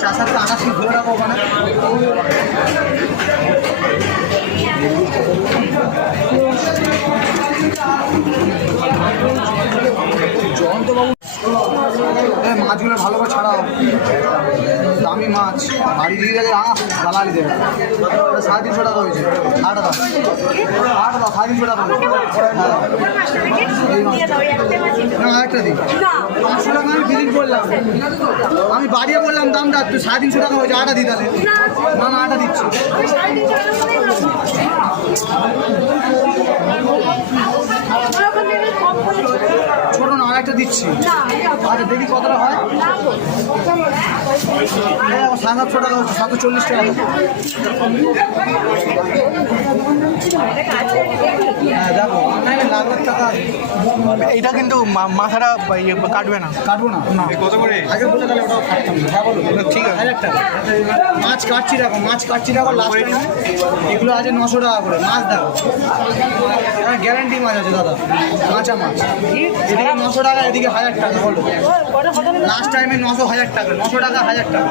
চাষাতে 80 ধরে রাখো ওখানে। জয়ন্তবাবু মাছগুলো ভালো করে ছাড়াও, দামি মাছ বাড়ি দিয়ে গেলে দালালি দেবে। 350 টাকা হয়েছে। 8 দাও 350 টাকা। না আরেকটা দিই, 500 টাকা আমি বিলিং করলাম, আমি বাড়িয়ে বললাম দামটা 350 টাকা হয়েছে। 8টা দিই তাহলে। না না 8টা দিচ্ছি। ছোট না আরেকটা দিচ্ছি। আচ্ছা দেখি কতটা হয়। 750 টাকা হচ্ছে, 740 টাকা। হ্যাঁ দেখো লাখ টাকা। এটা কিন্তু মাথাটা কাটবে না, কাটবো না। কত করে আগে বলে তাহলে ওটাও কাটতাম না। হ্যাঁ বলো। ঠিক আছে। 1000 টাকা মাছ কাটছি। দেখো মাছ কাটছি, দেখো লাস্ট টাইম এগুলো আছে 900 টাকা করে। মাছ দেখো গ্যারান্টি মাছ আছে দাদা, কাঁচা মাছ। এদিকে 900 টাকা, এদিকে 1000 টাকা। বলো লাস্ট টাইমে 900 1000 টাকা, 900 টাকা 1000 টাকা।